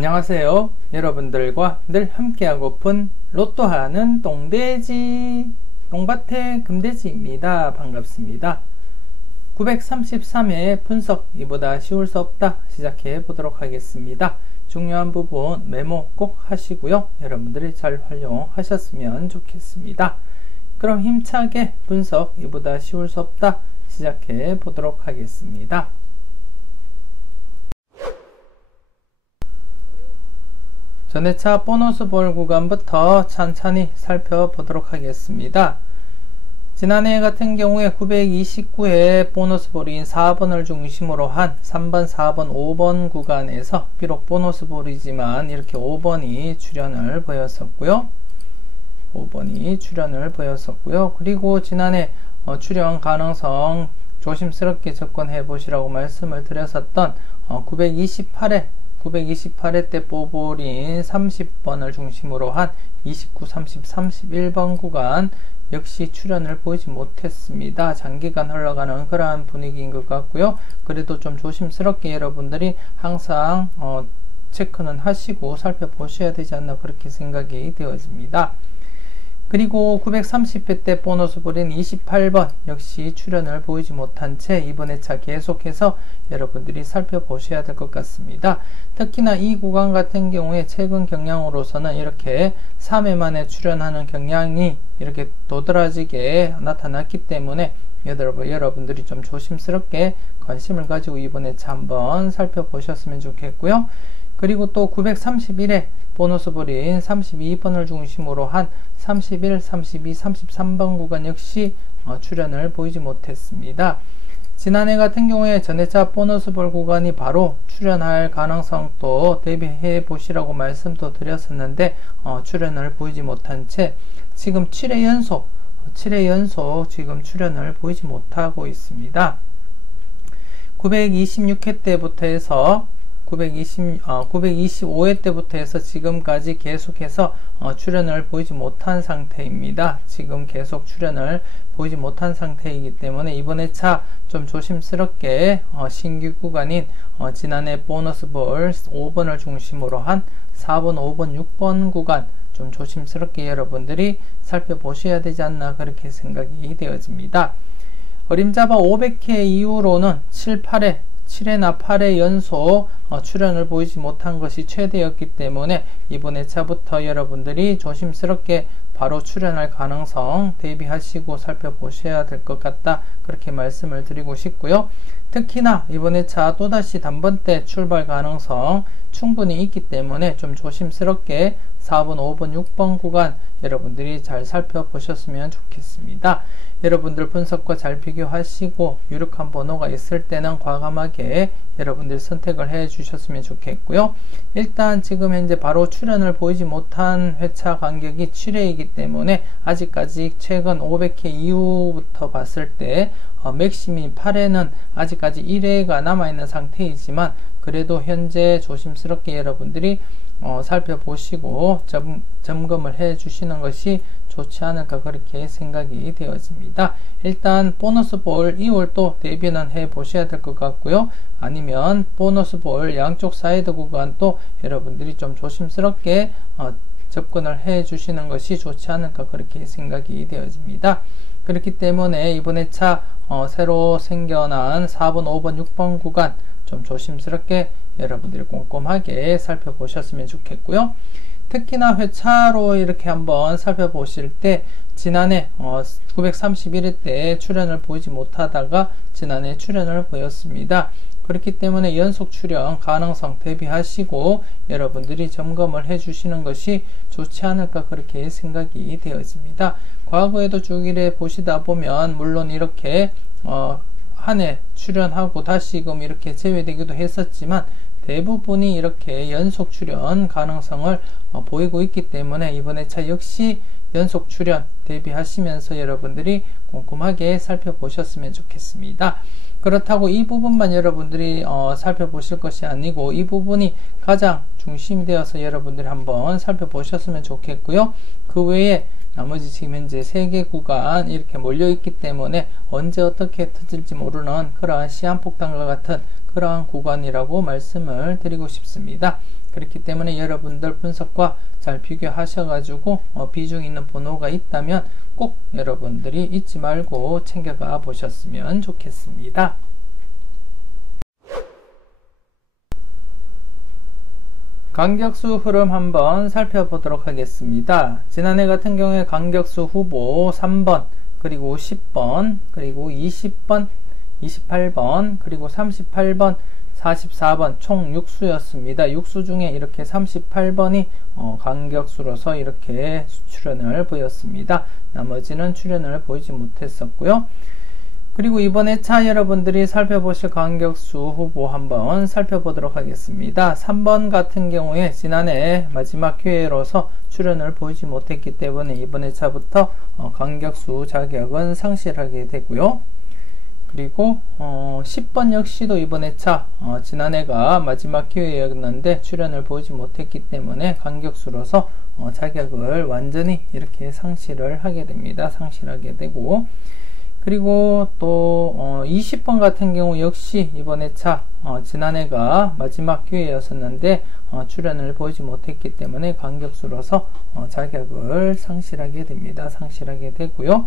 안녕하세요. 여러분들과 늘 함께하고픈 로또하는 똥돼지 똥밭의 금돼지입니다. 반갑습니다. 933회 분석 이보다 쉬울 수 없다 시작해 보도록 하겠습니다. 중요한 부분 메모 꼭 하시고요. 여러분들이 잘 활용하셨으면 좋겠습니다. 그럼 힘차게 분석 이보다 쉬울 수 없다 시작해 보도록 하겠습니다. 전회차 보너스 볼 구간부터 천천히 살펴보도록 하겠습니다. 지난해 같은 경우에 929회 보너스 볼인 4번을 중심으로 한 3번, 4번, 5번 구간에서 비록 보너스 볼이지만 이렇게 5번이 출현을 보였었고요. 5번이 출현을 보였었고요. 그리고 지난해 출현 가능성 조심스럽게 접근해 보시라고 말씀을 드렸었던 928회 때 보볼인 30번을 중심으로 한 29, 30, 31번 구간 역시 출현을 보이지 못했습니다. 장기간 흘러가는 그러한 분위기인 것 같고요. 그래도 좀 조심스럽게 여러분들이 항상 체크는 하시고 살펴보셔야 되지 않나 그렇게 생각이 되어집니다. 그리고 930회 때 보너스 볼인 28번 역시 출현을 보이지 못한 채 이번 회차 계속해서 여러분들이 살펴보셔야 될 것 같습니다. 특히나 이 구간 같은 경우에 최근 경향으로서는 이렇게 3회 만에 출현하는 경향이 이렇게 도드라지게 나타났기 때문에 여러분들이 좀 조심스럽게 관심을 가지고 이번 회차 한번 살펴보셨으면 좋겠고요. 그리고 또 931회 보너스 볼인 32번을 중심으로 한 31, 32, 33번 구간 역시 출현을 보이지 못했습니다. 지난해 같은 경우에 전회차 보너스 볼 구간이 바로 출현할 가능성도 대비해 보시라고 말씀도 드렸었는데 출현을 보이지 못한 채 지금 7회 연속 지금 출현을 보이지 못하고 있습니다. 926회 때부터 해서 925회 때부터 해서 지금까지 계속해서 출현을 보이지 못한 상태입니다. 지금 계속 출현을 보이지 못한 상태이기 때문에 이번 회차 좀 조심스럽게 신규 구간인 지난해 보너스 볼 5번을 중심으로 한 4번, 5번, 6번 구간 좀 조심스럽게 여러분들이 살펴보셔야 되지 않나 그렇게 생각이 되어집니다. 어림잡아 500회 이후로는 7회나 8회 연속 출현을 보이지 못한 것이 최대였기 때문에 이번 회차부터 여러분들이 조심스럽게 바로 출현할 가능성 대비하시고 살펴보셔야 될 것 같다 그렇게 말씀을 드리고 싶고요. 특히나 이번 회차 또다시 단번대 출발 가능성 충분히 있기 때문에 좀 조심스럽게 4번, 5번, 6번 구간 여러분들이 잘 살펴보셨으면 좋겠습니다. 여러분들 분석과 잘 비교하시고 유력한 번호가 있을 때는 과감하게 여러분들 선택을 해 주셨으면 좋겠고요. 일단 지금 현재 바로 출현을 보이지 못한 회차 간격이 7회이기 때문에 아직까지 최근 500회 이후부터 봤을 때 맥시민 8회는 아직까지 1회가 남아있는 상태이지만 그래도 현재 조심스럽게 여러분들이 살펴보시고 점검을 해 주시는 것이 좋지 않을까 그렇게 생각이 되어집니다. 일단 보너스 볼 2월도 대비는 해 보셔야 될 것 같고요. 아니면 보너스 볼 양쪽 사이드 구간도 여러분들이 좀 조심스럽게 접근을 해 주시는 것이 좋지 않을까 그렇게 생각이 되어집니다. 그렇기 때문에 이번 회차 새로 생겨난 4번, 5번, 6번 구간 좀 조심스럽게 여러분들이 꼼꼼하게 살펴보셨으면 좋겠고요. 특히나 회차로 이렇게 한번 살펴보실 때 지난해 931회 때 출현을 보이지 못하다가 지난해 출현을 보였습니다. 그렇기 때문에 연속 출현 가능성 대비하시고 여러분들이 점검을 해 주시는 것이 좋지 않을까 그렇게 생각이 되어집니다. 과거에도 쭉 이래 보시다 보면 물론 이렇게 한 해 출현하고 다시금 이렇게 제외되기도 했었지만 대부분이 이렇게 연속 출현 가능성을 보이고 있기 때문에 이번 회차 역시 연속 출현 대비하시면서 여러분들이 꼼꼼하게 살펴보셨으면 좋겠습니다. 그렇다고 이 부분만 여러분들이 살펴보실 것이 아니고 이 부분이 가장 중심이 되어서 여러분들이 한번 살펴보셨으면 좋겠고요. 그 외에 나머지 지금 현재 3개 구간 이렇게 몰려 있기 때문에 언제 어떻게 터질지 모르는 그러한 시한폭탄과 같은 그러한 구간이라고 말씀을 드리고 싶습니다. 그렇기 때문에 여러분들 분석과 잘 비교하셔가지고 비중 있는 번호가 있다면 꼭 여러분들이 잊지 말고 챙겨가 보셨으면 좋겠습니다. 간격수 흐름 한번 살펴보도록 하겠습니다. 지난해 같은 경우에 간격수 후보 3번, 그리고 10번, 그리고 20번, 28번, 그리고 38번, 44번 총 6수였습니다. 6수 중에 이렇게 38번이 간격수로서 이렇게 출현을 보였습니다. 나머지는 출현을 보이지 못했었고요. 그리고 이번에 차 여러분들이 살펴보실 간격수 후보 한번 살펴보도록 하겠습니다. 3번 같은 경우에 지난해 마지막 기회로서 출현을 보이지 못했기 때문에 이번에 차부터 간격수 자격은 상실하게 되고요. 그리고 10번 역시도 이번에 차 지난해가 마지막 기회였는데 출현을 보이지 못했기 때문에 간격수로서 자격을 완전히 이렇게 상실을 하게 됩니다. 상실하게 되고, 그리고 또 20번 같은 경우 역시 이번에 차 지난해가 마지막 기회였었는데 출현을 보이지 못했기 때문에 간격수로서 자격을 상실하게 됩니다. 상실하게 되고요.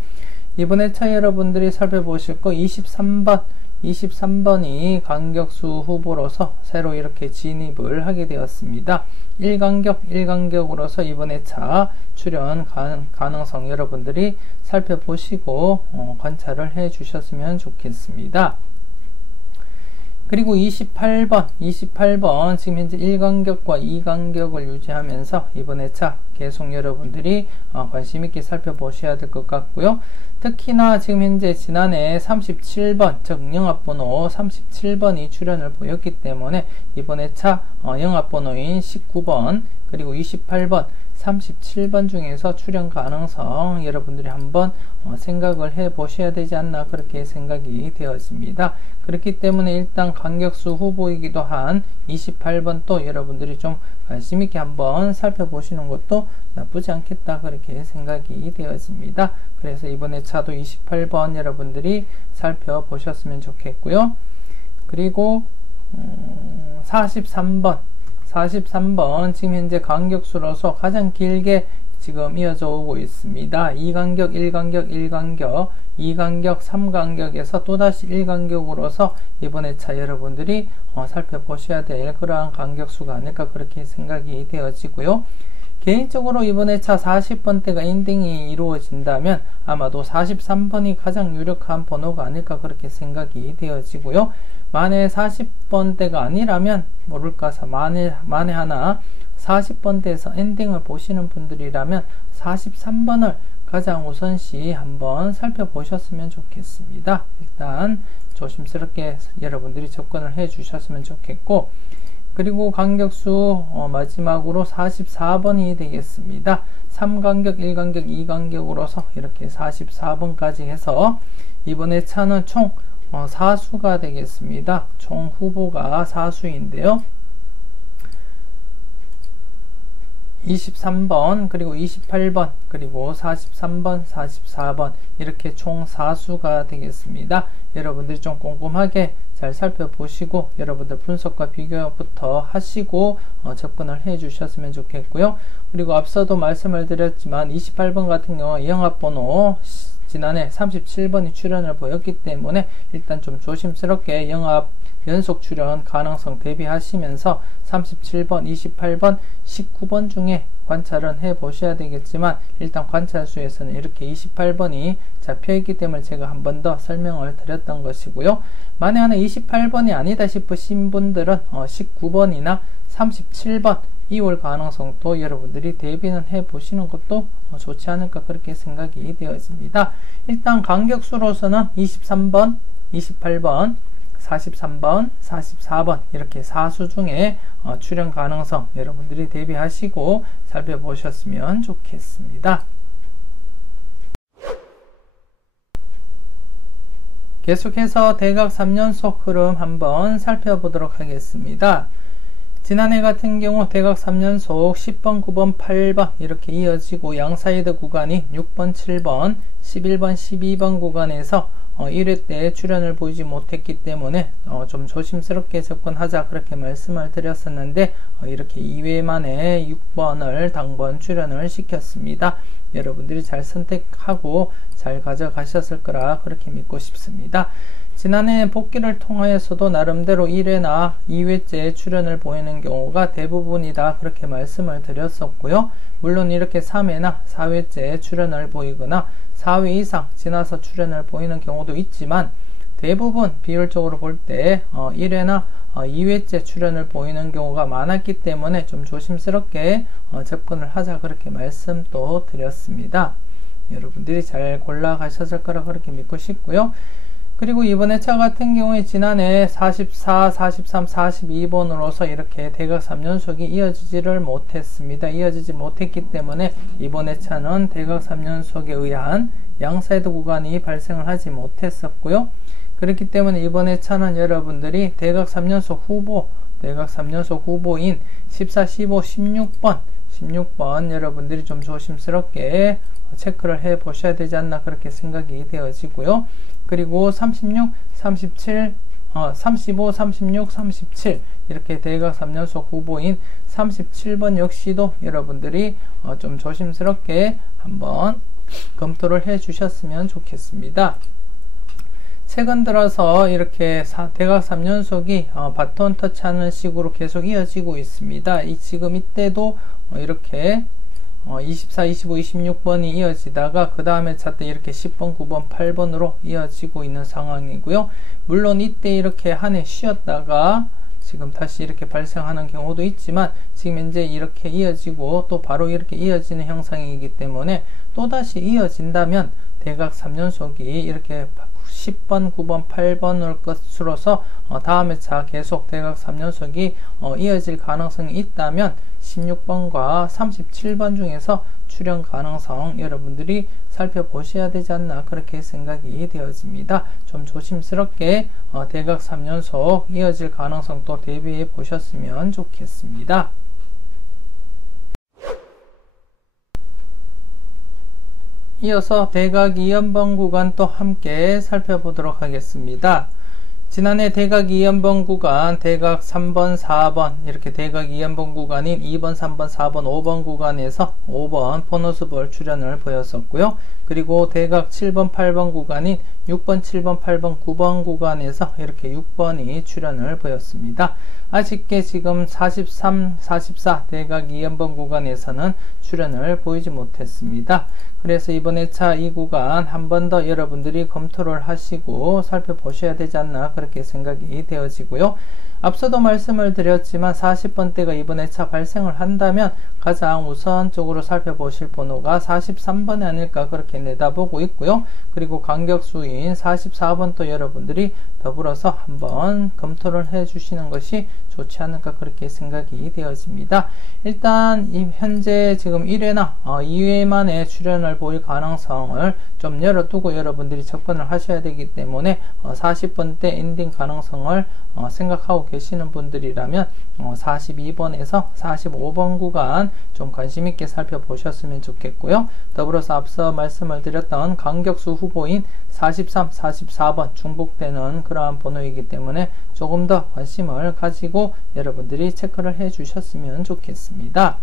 이번에 차 여러분들이 살펴보실 거 23번이 간격수 후보로서 새로 이렇게 진입을 하게 되었습니다. 1간격으로서 이번에 차 출현 가능성 여러분들이 살펴보시고 관찰을 해 주셨으면 좋겠습니다. 그리고 28번 지금 현재 1간격과 2간격을 유지하면서 이번에 차 계속 여러분들이 관심 있게 살펴보셔야 될 것 같고요. 특히나 지금 현재 지난해 37번 즉 영합번호 37번이 출현을 보였기 때문에 이번에 차 영합번호인 19번 그리고 28번 37번 중에서 출현 가능성 여러분들이 한번 생각을 해 보셔야 되지 않나 그렇게 생각이 되어집니다. 그렇기 때문에 일단 간격수 후보이기도 한 28번 또 여러분들이 좀 관심 있게 한번 살펴보시는 것도 나쁘지 않겠다 그렇게 생각이 되어집니다. 그래서 이번에 차도 28번 여러분들이 살펴보셨으면 좋겠고요. 그리고 43번 지금 현재 간격수로서 가장 길게 지금 이어져 오고 있습니다. 2간격, 1간격, 2간격, 3간격에서 또다시 1간격으로서 이번에 차 여러분들이 살펴보셔야 될 그러한 간격수가 아닐까 그렇게 생각이 되어지고요. 개인적으로 이번에 차 40번대가 엔딩이 이루어진다면 아마도 43번이 가장 유력한 번호가 아닐까 그렇게 생각이 되어지고요. 만에 40번대가 아니라면 모를까 만에 하나 40번대에서 엔딩을 보시는 분들이라면 43번을 가장 우선시 한번 살펴보셨으면 좋겠습니다. 일단 조심스럽게 여러분들이 접근을 해 주셨으면 좋겠고, 그리고 간격수 마지막으로 44번이 되겠습니다. 3간격, 1간격, 2간격으로서 이렇게 44번까지 해서 이번에 차는 총 4수가 되겠습니다. 총 후보가 4수인데요. 23번, 그리고 28번, 그리고 43번, 44번 이렇게 총 4수가 되겠습니다. 여러분들이 좀 꼼꼼하게 잘 살펴보시고 여러분들 분석과 비교부터 하시고 접근을 해 주셨으면 좋겠고요. 그리고 앞서도 말씀을 드렸지만 28번 같은 경우 영합번호 지난해 37번이 출현을 보였기 때문에 일단 좀 조심스럽게 영합 연속 출현 가능성 대비하시면서 37번, 28번, 19번 중에 관찰은 해 보셔야 되겠지만 일단 관찰수에서는 이렇게 28번이 잡혀있기 때문에 제가 한 번 더 설명을 드렸던 것이고요. 만에 하나 28번이 아니다 싶으신 분들은 19번이나 37번 이올 가능성도 여러분들이 대비는 해 보시는 것도 좋지 않을까 그렇게 생각이 되어집니다. 일단 간격수로서는 23번, 28번, 43번, 44번 이렇게 4수 중에 출현 가능성 여러분들이 대비하시고 살펴보셨으면 좋겠습니다. 계속해서 대각 3연속 흐름 한번 살펴보도록 하겠습니다. 지난해 같은 경우 대각 3연속 10번, 9번, 8번 이렇게 이어지고 양사이드 구간이 6번, 7번, 11번, 12번 구간에서 1회 때 출연을 보이지 못했기 때문에 좀 조심스럽게 접근하자 그렇게 말씀을 드렸었는데 이렇게 2회 만에 6번을 당번 출연을 시켰습니다. 여러분들이 잘 선택하고 잘 가져가셨을 거라 그렇게 믿고 싶습니다. 지난해 복귀를 통하여서도 나름대로 1회나 2회째 출연을 보이는 경우가 대부분이다 그렇게 말씀을 드렸었고요. 물론 이렇게 3회나 4회째 출연을 보이거나 4회 이상 지나서 출연을 보이는 경우도 있지만 대부분 비율적으로 볼 때 1회나 2회째 출연을 보이는 경우가 많았기 때문에 좀 조심스럽게 접근을 하자 그렇게 말씀도 드렸습니다. 여러분들이 잘 골라가셨을 거라 그렇게 믿고 싶고요. 그리고 이번 회차 같은 경우에 지난해 44, 43, 42번으로서 이렇게 대각 3연속이 이어지지를 못했습니다. 이어지지 못했기 때문에 이번 회차는 대각 3연속에 의한 양사이드 구간이 발생을 하지 못했었고요. 그렇기 때문에 이번 회차는 여러분들이 대각 3연속 후보인 14, 15, 16번 여러분들이 좀 조심스럽게 체크를 해 보셔야 되지 않나 그렇게 생각이 되어지고요. 그리고 36, 37, 35, 36, 37 이렇게 대각 3연속 후보인 37번 역시도 여러분들이 좀 조심스럽게 한번 검토를 해 주셨으면 좋겠습니다. 최근 들어서 이렇게 대각 3연속이 바톤 터치하는 식으로 계속 이어지고 있습니다. 지금 이때도 이렇게 24, 25, 26번이 이어지다가 그 다음에 차때 이렇게 10번, 9번, 8번으로 이어지고 있는 상황이고요. 물론 이때 이렇게 한 해 쉬었다가 지금 다시 이렇게 발생하는 경우도 있지만 지금 현재 이렇게 이어지고 또 바로 이렇게 이어지는 형상이기 때문에 또다시 이어진다면 대각 3연속이 이렇게 10번, 9번, 8번을 끝으로서 다음에 차 계속 대각 3연속이 이어질 가능성이 있다면 16번과 37번 중에서 출연 가능성 여러분들이 살펴보셔야 되지 않나 그렇게 생각이 되어집니다. 좀 조심스럽게 대각 3연속 이어질 가능성도 대비해 보셨으면 좋겠습니다. 이어서 대각 2연번 구간 또 함께 살펴보도록 하겠습니다. 지난해 대각 2연번 구간, 대각 3번, 4번 이렇게 대각 2연번 구간인 2번, 3번, 4번, 5번 구간에서 5번 보너스볼 출연을 보였었고요. 그리고 대각 7번, 8번 구간인 6번, 7번, 8번, 9번 구간에서 이렇게 6번이 출연을 보였습니다. 아쉽게 지금 43, 44 대각 2연번 구간에서는 출연을 보이지 못했습니다. 그래서 이번 회차 이 구간 한 번 더 여러분들이 검토를 하시고 살펴보셔야 되지 않나 그렇게 생각이 되어지고요. 앞서도 말씀을 드렸지만 40번대가 이번 회차 발생을 한다면 가장 우선적으로 살펴보실 번호가 43번이 아닐까 그렇게 내다보고 있고요. 그리고 간격수인 44번 또 여러분들이 더불어서 한번 검토를 해 주시는 것이 좋지 않을까 그렇게 생각이 되어집니다. 일단 현재 지금 1회나 2회 만에 출연을 보일 가능성을 좀 열어두고 여러분들이 접근을 하셔야 되기 때문에 40번대 엔딩 가능성을 생각하고 계시는 분들이라면 42번에서 45번 구간 좀 관심 있게 살펴보셨으면 좋겠고요. 더불어서 앞서 말씀을 드렸던 간격수 후보인 43, 44번 중복되는 그러한 번호이기 때문에 조금 더 관심을 가지고 여러분들이 체크를 해 주셨으면 좋겠습니다.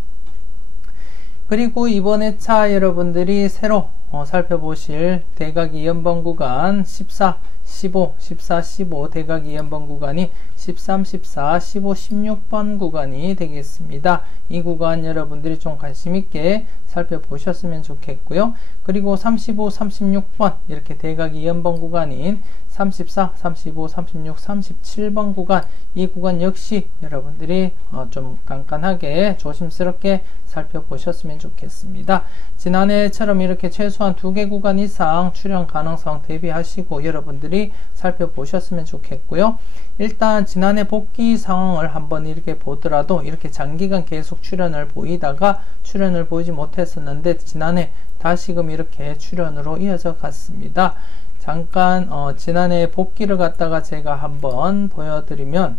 그리고 이번 회차 여러분들이 새로 살펴보실 대각 2연번 구간 14, 15, 14, 15 대각 2연번 구간이 13, 14, 15, 16번 구간이 되겠습니다. 이 구간 여러분들이 좀 관심 있게 살펴보셨으면 좋겠고요. 그리고 35, 36번 이렇게 대각 2연번 구간인 34, 35, 36, 37번 구간 이 구간 역시 여러분들이 좀 깐깐하게 조심스럽게 살펴보셨으면 좋겠습니다. 지난해처럼 이렇게 최소한 2개 구간 이상 출연 가능성 대비하시고 여러분들이 살펴보셨으면 좋겠고요. 일단 지난해 복귀 상황을 한번 이렇게 보더라도 이렇게 장기간 계속 출연을 보이다가 출연을 보이지 못했었는데 지난해 다시금 이렇게 출연으로 이어져 갔습니다. 잠깐 지난해 복귀를 갖다가 제가 한번 보여드리면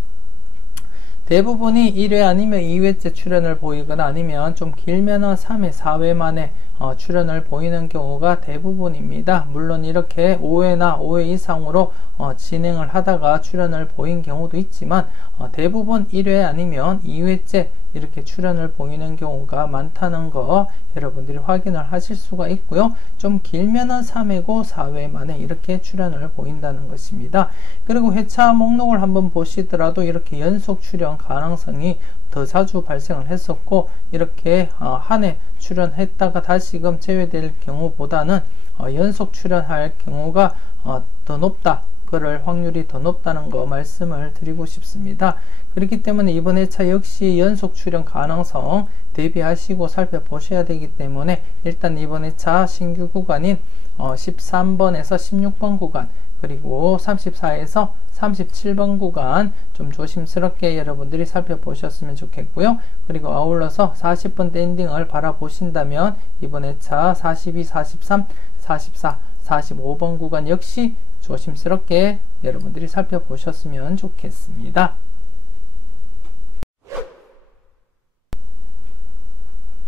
대부분이 1회 아니면 2회째 출연을 보이거나 아니면 좀 길면은 3회, 4회 만에 출현을 보이는 경우가 대부분입니다. 물론 이렇게 5회나 5회 이상으로 진행을 하다가 출현을 보인 경우도 있지만 대부분 1회 아니면 2회째 이렇게 출현을 보이는 경우가 많다는 거 여러분들이 확인을 하실 수가 있고요. 좀 길면은 3회고 4회 만에 이렇게 출현을 보인다는 것입니다. 그리고 회차 목록을 한번 보시더라도 이렇게 연속 출현 가능성이 더 자주 발생을 했었고, 이렇게 한 해 출연했다가 다시금 제외될 경우보다는 연속 출연할 경우가 더 높다, 그럴 확률이 더 높다는 거 말씀을 드리고 싶습니다. 그렇기 때문에 이번 회차 역시 연속 출연 가능성 대비하시고 살펴보셔야 되기 때문에 일단 이번 회차 신규 구간인 13번에서 16번 구간, 그리고 34에서 37번 구간 좀 조심스럽게 여러분들이 살펴보셨으면 좋겠고요. 그리고 아울러서 40번대 엔딩을 바라보신다면 이번 회차 42, 43, 44, 45번 구간 역시 조심스럽게 여러분들이 살펴보셨으면 좋겠습니다.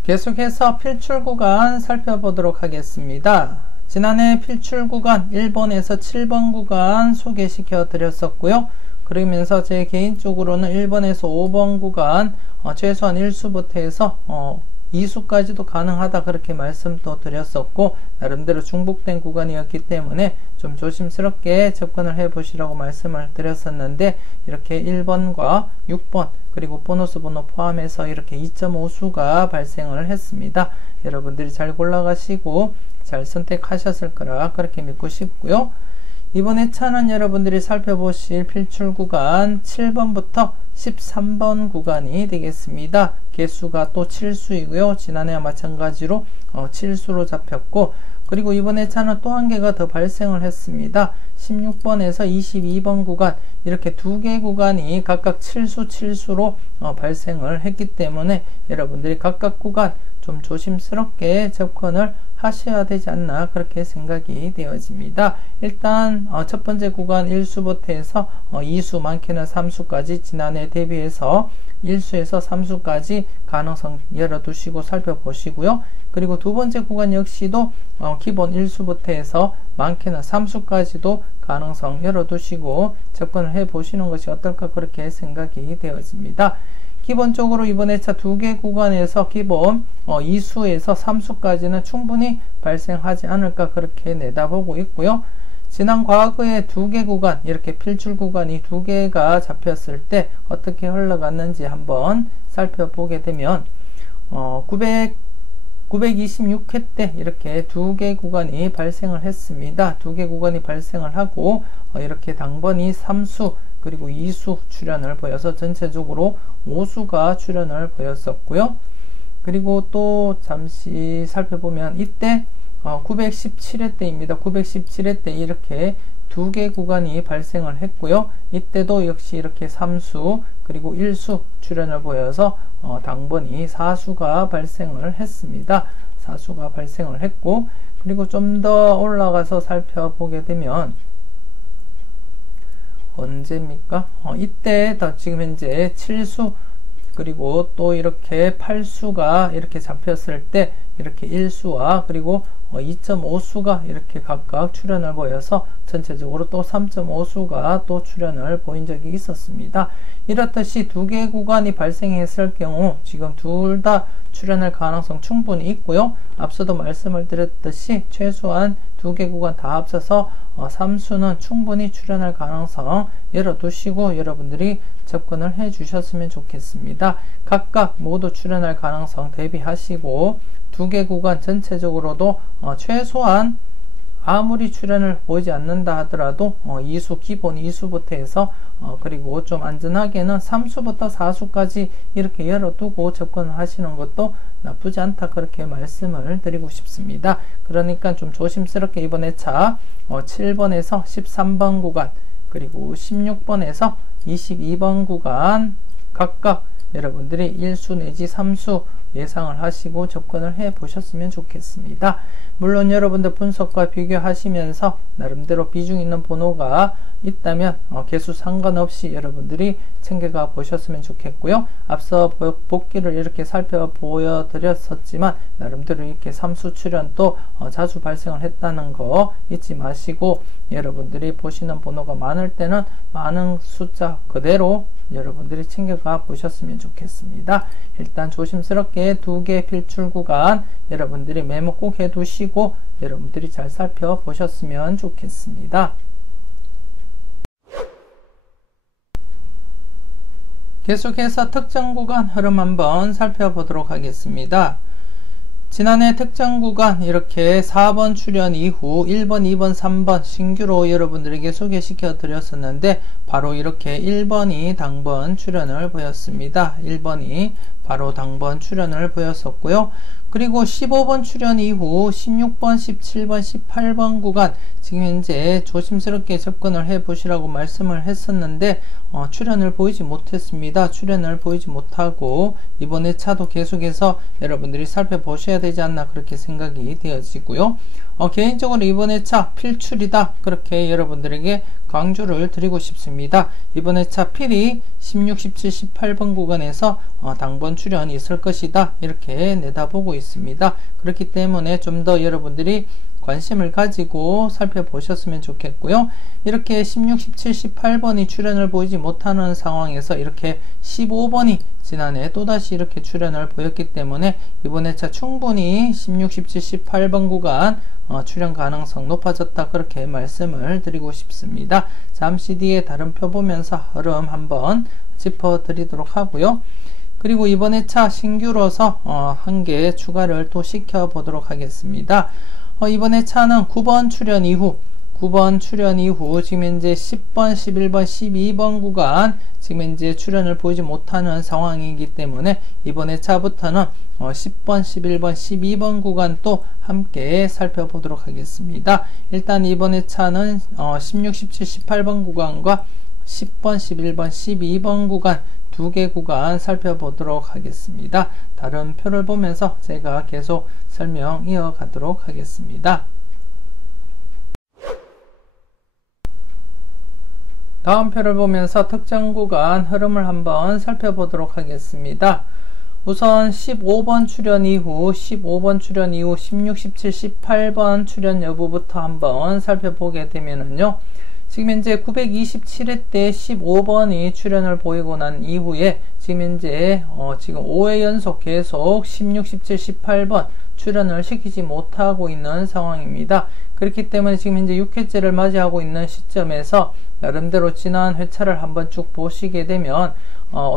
계속해서 필출 구간 살펴보도록 하겠습니다. 지난해 필출 구간 1번에서 7번 구간 소개시켜 드렸었고요. 그러면서 제 개인적으로는 1번에서 5번 구간 최소한 1수부터 해서 2수까지도 가능하다 그렇게 말씀도 드렸었고, 나름대로 중복된 구간이었기 때문에 좀 조심스럽게 접근을 해 보시라고 말씀을 드렸었는데, 이렇게 1번과 6번 그리고 보너스 번호 포함해서 이렇게 2.5수가 발생을 했습니다. 여러분들이 잘 골라가시고 잘 선택하셨을 거라 그렇게 믿고 싶고요. 이번 회차는 여러분들이 살펴보실 필출 구간 7번부터 13번 구간이 되겠습니다. 개수가 또 7수이고요. 지난해와 마찬가지로 7수로 잡혔고, 그리고 이번 회차는 또 한 개가 더 발생을 했습니다. 16번에서 22번 구간, 이렇게 두 개 구간이 각각 7수 7수로 발생을 했기 때문에 여러분들이 각각 구간 좀 조심스럽게 접근을 하셔야 되지 않나 그렇게 생각이 되어집니다. 일단 첫 번째 구간 1수부터 해서 2수, 많게는 3수까지 지난해 대비해서 1수에서 3수까지 가능성 열어두시고 살펴보시고요. 그리고 두 번째 구간 역시도 기본 1수부터 해서 많게는 3수까지도 가능성 열어두시고 접근을 해 보시는 것이 어떨까 그렇게 생각이 되어집니다. 기본적으로 이번 회차 두 개 구간에서 기본 2수에서 3수까지는 충분히 발생하지 않을까 그렇게 내다보고 있고요. 지난 과거에 두 개 구간, 이렇게 필출 구간이 두 개가 잡혔을 때 어떻게 흘러갔는지 한번 살펴보게 되면 926회 때 이렇게 두 개 구간이 발생을 했습니다. 두 개 구간이 발생을 하고 이렇게 당번이 3수 그리고 2수 출현을 보여서 전체적으로 5수가 출현을 보였었고요. 그리고 또 잠시 살펴보면 이때 917회 때입니다. 917회 때 이렇게 두 개 구간이 발생을 했고요. 이때도 역시 이렇게 3수 그리고 1수 출현을 보여서 당번이 4수가 발생을 했습니다. 4수가 발생을 했고, 그리고 좀 더 올라가서 살펴보게 되면 언제입니까? 이때 지금 현재 7수 그리고 또 이렇게 8수가 이렇게 잡혔을 때 이렇게 1수와 그리고 2.5수가 이렇게 각각 출현을 보여서 전체적으로 또 3.5수가 또 출현을 보인 적이 있었습니다. 이렇듯이 두 개 구간이 발생했을 경우 지금 둘 다 출현할 가능성 충분히 있고요. 앞서도 말씀을 드렸듯이 최소한 두 개 구간 다 합쳐서 3수는 충분히 출현할 가능성 열어두시고 여러분들이 접근을 해 주셨으면 좋겠습니다. 각각 모두 출현할 가능성 대비하시고 두 개 구간 전체적으로도 최소한 아무리 출현을 보이지 않는다 하더라도 2수, 기본 2수부터 해서 그리고 좀 안전하게는 3수부터 4수까지 이렇게 열어두고 접근을 하시는 것도 나쁘지 않다 그렇게 말씀을 드리고 싶습니다. 그러니까 좀 조심스럽게 이번 회차 7번에서 13번 구간 그리고 16번에서 22번 구간 각각 여러분들이 1수 내지 3수 예상을 하시고 접근을 해 보셨으면 좋겠습니다. 물론 여러분들 분석과 비교하시면서 나름대로 비중 있는 번호가 있다면 개수 상관없이 여러분들이 챙겨가 보셨으면 좋겠고요. 앞서 복귀를 이렇게 살펴보여 드렸었지만 나름대로 이렇게 삼수 출현도 자주 발생을 했다는 거 잊지 마시고, 여러분들이 보시는 번호가 많을 때는 많은 숫자 그대로 여러분들이 챙겨가 보셨으면 좋겠습니다. 일단 조심스럽게 2개 필출 구간 여러분들이 메모 꼭 해두시고 여러분들이 잘 살펴보셨으면 좋겠습니다. 계속해서 특정 구간 흐름 한번 살펴보도록 하겠습니다. 지난해 특정 구간 이렇게 4번 출현 이후 1번, 2번, 3번 신규로 여러분들에게 소개시켜 드렸었는데 바로 이렇게 1번이 당번 출현을 보였습니다. 1번이 바로 당번 출현을 보였었고요. 그리고 15번 출현 이후 16번, 17번, 18번 구간 지금 현재 조심스럽게 접근을 해 보시라고 말씀을 했었는데 출현을 보이지 못했습니다. 출현을 보이지 못하고 이번에 차도 계속해서 여러분들이 살펴보셔야 되지 않나 그렇게 생각이 되어지고요. 개인적으로 이번에 차 필출이다 그렇게 여러분들에게 강조를 드리고 싶습니다. 이번에 차 필이 16, 17, 18번 구간에서 당번 출현이 있을 것이다 이렇게 내다보고 있습니다. 그렇기 때문에 좀 더 여러분들이 관심을 가지고 살펴보셨으면 좋겠고요. 이렇게 16, 17, 18번이 출현을 보이지 못하는 상황에서 이렇게 15번이 지난해 또다시 이렇게 출현을 보였기 때문에 이번에 차 충분히 16, 17, 18번 구간 출현 가능성 높아졌다 그렇게 말씀을 드리고 싶습니다. 잠시 뒤에 다른 표 보면서 흐름 한번 짚어 드리도록 하고요. 그리고 이번에 차 신규로서 한 개 추가를 또 시켜 보도록 하겠습니다. 이번에 차는 9번 출현 이후 지금 현재 10번, 11번, 12번 구간 지금 현재 출현을 보이지 못하는 상황이기 때문에 이번에 차부터는 10번, 11번, 12번 구간 또 함께 살펴보도록 하겠습니다. 일단 이번에 차는 16, 17, 18번 구간과 10번, 11번, 12번 구간 2개 구간 살펴보도록 하겠습니다. 다른 표를 보면서 제가 계속 설명 이어가도록 하겠습니다. 다음 표를 보면서 특정 구간 흐름을 한번 살펴보도록 하겠습니다. 우선 15번 출현 이후 16, 17, 18번 출현 여부부터 한번 살펴보게 되면은요. 지금 현재 927회 때 15번이 출현을 보이고 난 이후에 지금 현재 지금 5회 연속 계속 16, 17, 18번 출현을 시키지 못하고 있는 상황입니다. 그렇기 때문에 지금 현재 6회째를 맞이하고 있는 시점에서 나름대로 지난 회차를 한번 쭉 보시게 되면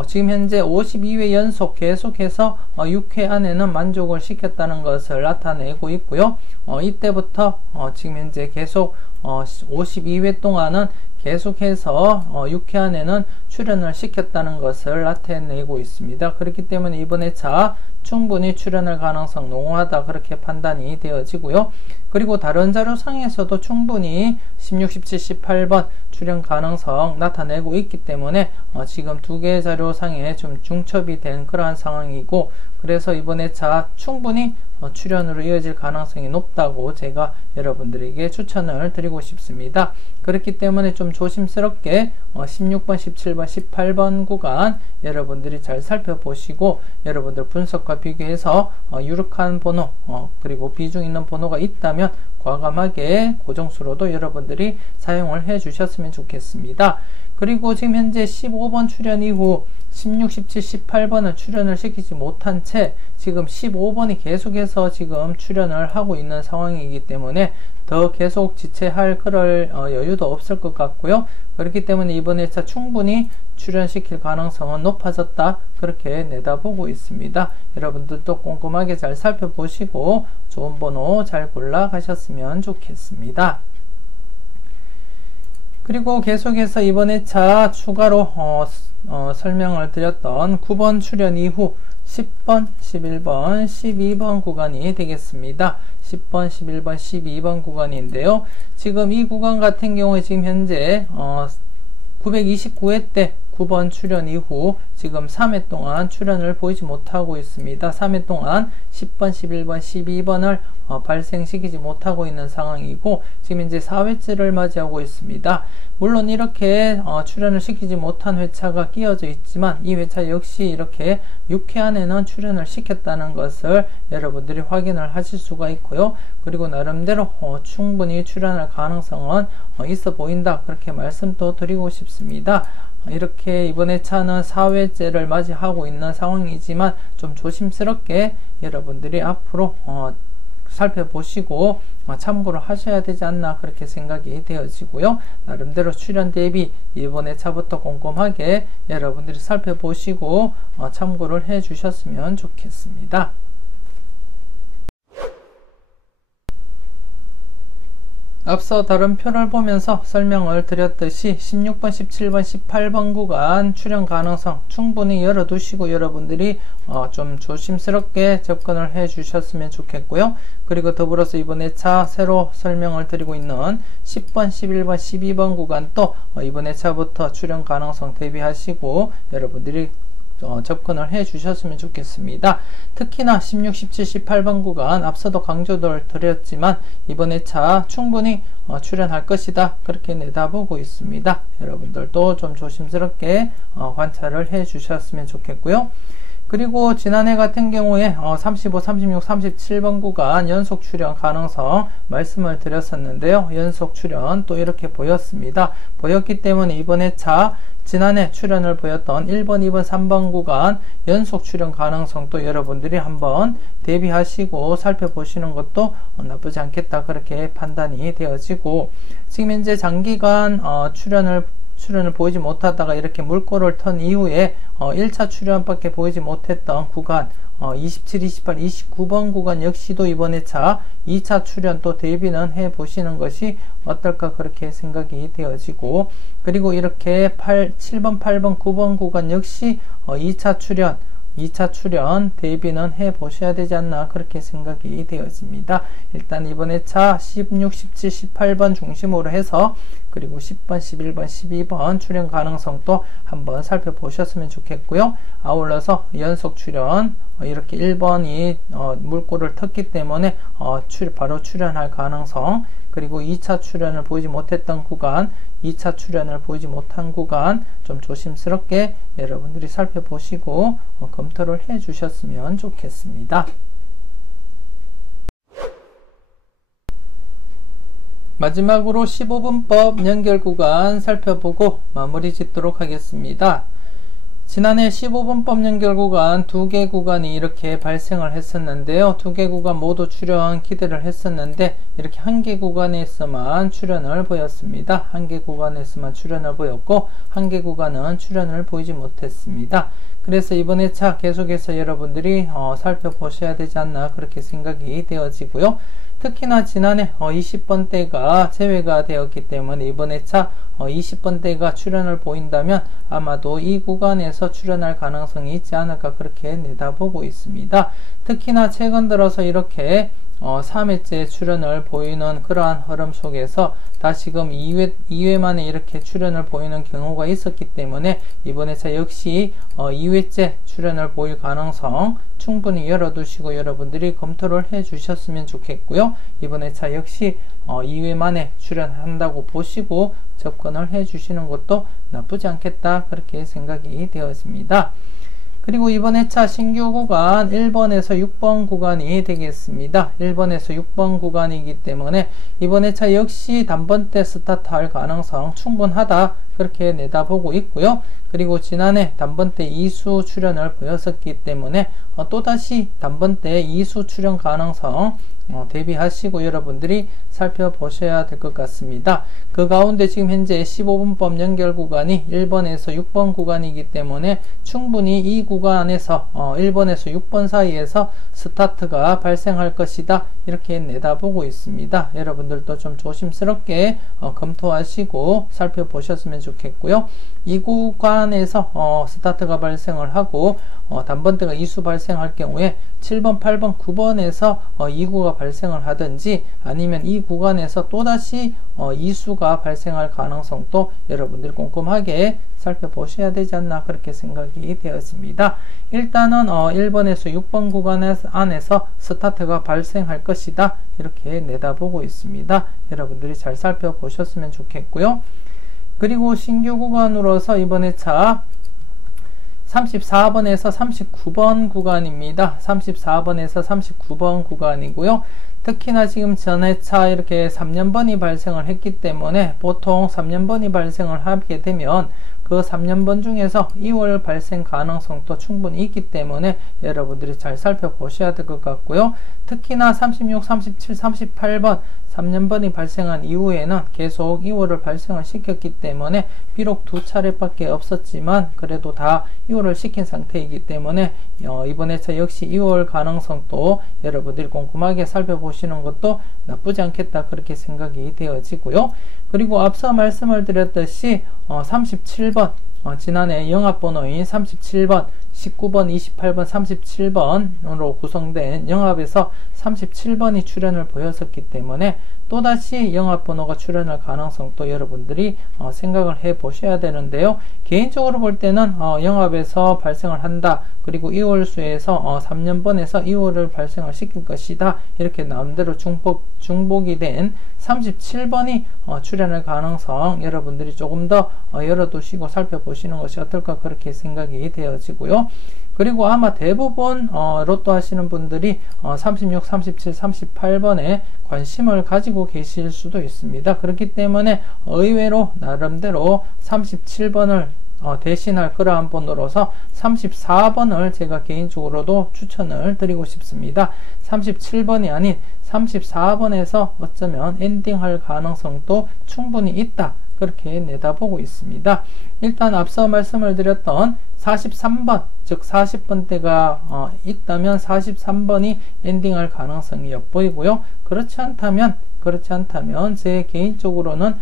지금 현재 52회 연속 계속해서 6회 안에는 만족을 시켰다는 것을 나타내고 있고요. 이때부터 지금 현재 계속 52회 동안은 계속해서 6회 안에는 출현을 시켰다는 것을 나타내고 있습니다. 그렇기 때문에 이번에 차 충분히 출현할 가능성 농후하다 그렇게 판단이 되어지고요. 그리고 다른 자료상에서도 충분히 16, 17, 18번 출현 가능성 나타내고 있기 때문에 지금 2개 자료상에 좀 중첩이 된 그러한 상황이고, 그래서 이번에 차 충분히 출현으로 이어질 가능성이 높다고 제가 여러분들에게 추천을 드리고 싶습니다. 그렇기 때문에 좀 조심스럽게 16번, 17번, 18번 구간 여러분들이 잘 살펴보시고 여러분들 분석과 비교해서 유력한 번호 그리고 비중 있는 번호가 있다면 과감하게 고정수로도 여러분들이 사용을 해 주셨으면 좋겠습니다. 그리고 지금 현재 15번 출현 이후 16, 17, 18번을 출현을 시키지 못한 채 지금 15번이 계속해서 지금 출현을 하고 있는 상황이기 때문에 더 계속 지체할 그럴 여유도 없을 것 같고요. 그렇기 때문에 이번에 차 충분히 출현시킬 가능성은 높아졌다 그렇게 내다보고 있습니다. 여러분들도 꼼꼼하게 잘 살펴보시고 좋은 번호 잘 골라 가셨으면 좋겠습니다. 그리고 계속해서 이번에 차 추가로 설명을 드렸던 9번 출현 이후 10번, 11번, 12번 구간이 되겠습니다. 10번, 11번, 12번 구간인데요. 지금 이 구간 같은 경우에 지금 현재 929회 때 9번 출현 이후 지금 3회 동안 출현을 보이지 못하고 있습니다. 3회 동안 10번, 11번, 12번을 발생시키지 못하고 있는 상황이고 지금 이제 4회째를 맞이하고 있습니다. 물론 이렇게 출현을 시키지 못한 회차가 끼어져 있지만 이 회차 역시 이렇게 6회 안에는 출현을 시켰다는 것을 여러분들이 확인을 하실 수가 있고요. 그리고 나름대로 충분히 출현할 가능성은 있어 보인다, 그렇게 말씀도 드리고 싶습니다. 이렇게 이번 회차는 4회째를 맞이하고 있는 상황이지만 좀 조심스럽게 여러분들이 앞으로 살펴보시고 참고를 하셔야 되지 않나, 그렇게 생각이 되어지고요. 나름대로 출현 대비 이번 회차부터 꼼꼼하게 여러분들이 살펴보시고 참고를 해 주셨으면 좋겠습니다. 앞서 다른 표를 보면서 설명을 드렸듯이 16번, 17번, 18번 구간 출현 가능성 충분히 열어두시고 여러분들이 좀 조심스럽게 접근을 해 주셨으면 좋겠고요. 그리고 더불어서 이번 회차 새로 설명을 드리고 있는 10번, 11번, 12번 구간도 이번 회차부터 출현 가능성 대비하시고 여러분들이 접근을 해 주셨으면 좋겠습니다. 특히나 16, 17, 18번 구간 앞서도 강조를 드렸지만 이번 회차 충분히 출현할 것이다, 그렇게 내다보고 있습니다. 여러분들도 좀 조심스럽게 관찰을 해 주셨으면 좋겠고요. 그리고 지난해 같은 경우에 35, 36, 37번 구간 연속 출현 가능성 말씀을 드렸었는데요. 연속 출현 또 이렇게 보였습니다. 보였기 때문에 이번 회차 지난해 출현을 보였던 1번, 2번, 3번 구간 연속 출현 가능성도 여러분들이 한번 대비하시고 살펴보시는 것도 나쁘지 않겠다, 그렇게 판단이 되어지고 지금 현재 장기간 출현을 보이지 못하다가 이렇게 물꼬를 턴 이후에 1차 출현밖에 보이지 못했던 구간 27, 28, 29번 구간 역시도 이번 회차 2차 출현 또 대비는 해 보시는 것이 어떨까, 그렇게 생각이 되어지고 그리고 이렇게 7번, 8번, 9번 구간 역시 2차 출현 대비는 해 보셔야 되지 않나, 그렇게 생각이 되어집니다. 일단 이번 회차 16, 17, 18번 중심으로 해서 그리고 10번, 11번, 12번 출현 가능성도 한번 살펴보셨으면 좋겠고요. 아울러서 연속 출현 이렇게 1번이 물꼬를 텄기 때문에 바로 출현할 가능성, 그리고 2차 출현을 보이지 못했던 구간, 2차 출현을 보이지 못한 구간 좀 조심스럽게 여러분들이 살펴보시고 검토를 해 주셨으면 좋겠습니다. 마지막으로 15분법 연결 구간 살펴보고 마무리 짓도록 하겠습니다. 지난해 15분법 연결 구간 2개 구간이 이렇게 발생을 했었는데요. 2개 구간 모두 출현 기대를 했었는데 이렇게 1개 구간에서만 출현을 보였습니다. 1개 구간에서만 출현을 보였고 1개 구간은 출현을 보이지 못했습니다. 그래서 이번 회차 계속해서 여러분들이 살펴보셔야 되지 않나, 그렇게 생각이 되어지고요. 특히나 지난해 20번대가 제외가 되었기 때문에 이번 회차 20번대가 출현을 보인다면 아마도 이 구간에서 출현할 가능성이 있지 않을까, 그렇게 내다보고 있습니다. 특히나 최근 들어서 이렇게 3회째 출현을 보이는 그러한 흐름 속에서 다시금 2회 만에 이렇게 출현을 보이는 경우가 있었기 때문에 이번 회차 역시 2회째 출현을 보일 가능성 충분히 열어두시고 여러분들이 검토를 해 주셨으면 좋겠고요. 이번 회차 역시 2회 만에 출현한다고 보시고 접근을 해 주시는 것도 나쁘지 않겠다, 그렇게 생각이 되어집니다. 그리고 이번 회차 신규 구간 1번에서 6번 구간이 되겠습니다. 1번에서 6번 구간이기 때문에 이번 회차 역시 단번대 스타트할 가능성 충분하다, 그렇게 내다보고 있고요. 그리고 지난해 단번대 이수 출현을 보였었기 때문에 또다시 단번대 이수 출현 가능성 대비하시고 여러분들이 살펴보셔야 될 것 같습니다. 그 가운데 지금 현재 15분법 연결 구간이 1번에서 6번 구간이기 때문에 충분히 이 구간에서 1번에서 6번 사이에서 스타트가 발생할 것이다, 이렇게 내다보고 있습니다. 여러분들도 좀 조심스럽게 검토하시고 살펴보셨으면 좋겠고요. 이 구간에서 스타트가 발생을 하고 단번대가 이수 발생할 경우에 7번, 8번, 9번에서 이구가 발생을 하든지 아니면 이 구간에서 또다시 이수가 발생할 가능성도 여러분들이 꼼꼼하게 살펴보셔야 되지 않나 그렇게 생각이 되었습니다. 일단은 1번에서 6번 구간 안에서 스타트가 발생할 것이다 이렇게 내다보고 있습니다. 여러분들이 잘 살펴보셨으면 좋겠고요. 그리고 신규 구간으로서 이번에 차 34번에서 39번 구간입니다. 34번에서 39번 구간이고요. 특히나 지금 전회차 이렇게 3년번이 발생을 했기 때문에 보통 3년번이 발생을 하게 되면 그 3년번 중에서 2월 발생 가능성도 충분히 있기 때문에 여러분들이 잘 살펴보셔야 될 것 같고요. 특히나 36, 37, 38번 3년번이 발생한 이후에는 계속 2월을 발생을 시켰기 때문에 비록 두 차례밖에 없었지만 그래도 다 2월을 시킨 상태이기 때문에 이번 회차 역시 2월 가능성도 여러분들이 꼼꼼하게 살펴보시는 것도 나쁘지 않겠다 그렇게 생각이 되어지고요. 그리고 앞서 말씀을 드렸듯이 37번 지난해 영합번호인 37번, 19번, 28번, 37번으로 구성된 영합에서 37번이 출현을 보였었기 때문에 또다시 영합번호가 출현할 가능성도 여러분들이 생각을 해 보셔야 되는데요. 개인적으로 볼 때는 영합에서 발생을 한다. 그리고 2월수에서 3년번에서 2월을 발생을 시킬 것이다. 이렇게 나름대로 중복이 된 37번이 출현할 가능성 여러분들이 조금 더 열어두시고 살펴보시는 것이 어떨까 그렇게 생각이 되어지고요. 그리고 아마 대부분 로또 하시는 분들이 36, 37, 38번에 관심을 가지고 계실 수도 있습니다. 그렇기 때문에 의외로 나름대로 37번을 대신할 그러한 번호로서 34번을 제가 개인적으로도 추천을 드리고 싶습니다. 37번이 아닌 34번에서 어쩌면 엔딩할 가능성도 충분히 있다. 그렇게 내다보고 있습니다. 일단 앞서 말씀을 드렸던 43번, 즉 40번대가 있다면 43번이 엔딩할 가능성이 엿보이고요. 그렇지 않다면 제 개인적으로는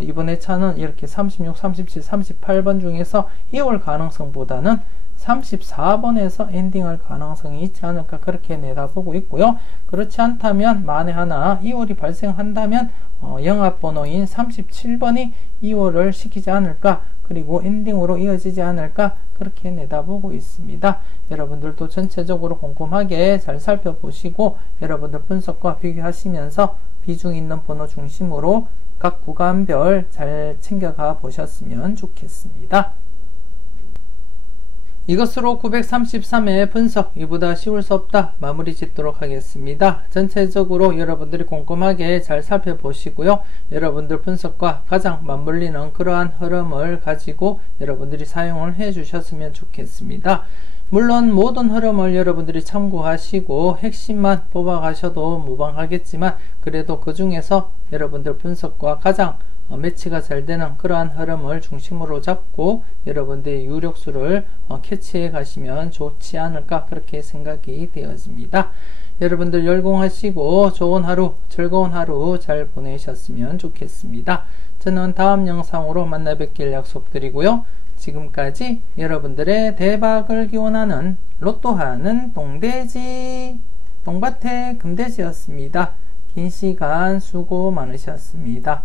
이번 회차는 이렇게 36, 37, 38번 중에서 2월 가능성보다는 34번에서 엔딩할 가능성이 있지 않을까 그렇게 내다보고 있고요. 그렇지 않다면 만에 하나 2월이 발생한다면 영합번호인 37번이 2월을 시키지 않을까 그리고 엔딩으로 이어지지 않을까 그렇게 내다보고 있습니다. 여러분들도 전체적으로 꼼꼼하게 잘 살펴보시고 여러분들 분석과 비교하시면서 비중 있는 번호 중심으로 각 구간별 잘 챙겨가 보셨으면 좋겠습니다. 이것으로 933회 분석 이보다 쉬울 수 없다 마무리 짓도록 하겠습니다. 전체적으로 여러분들이 꼼꼼하게 잘 살펴보시고요. 여러분들 분석과 가장 맞물리는 그러한 흐름을 가지고 여러분들이 사용을 해 주셨으면 좋겠습니다. 물론 모든 흐름을 여러분들이 참고하시고 핵심만 뽑아가셔도 무방하겠지만 그래도 그 중에서 여러분들 분석과 가장 매치가 잘 되는 그러한 흐름을 중심으로 잡고 여러분들의 유력수를 캐치해 가시면 좋지 않을까 그렇게 생각이 되어집니다. 여러분들 열공하시고 좋은 하루 즐거운 하루 잘 보내셨으면 좋겠습니다. 저는 다음 영상으로 만나 뵙길 약속드리고요. 지금까지 여러분들의 대박을 기원하는 로또하는 똥돼지 똥밭의 금돼지였습니다. 긴 시간 수고 많으셨습니다.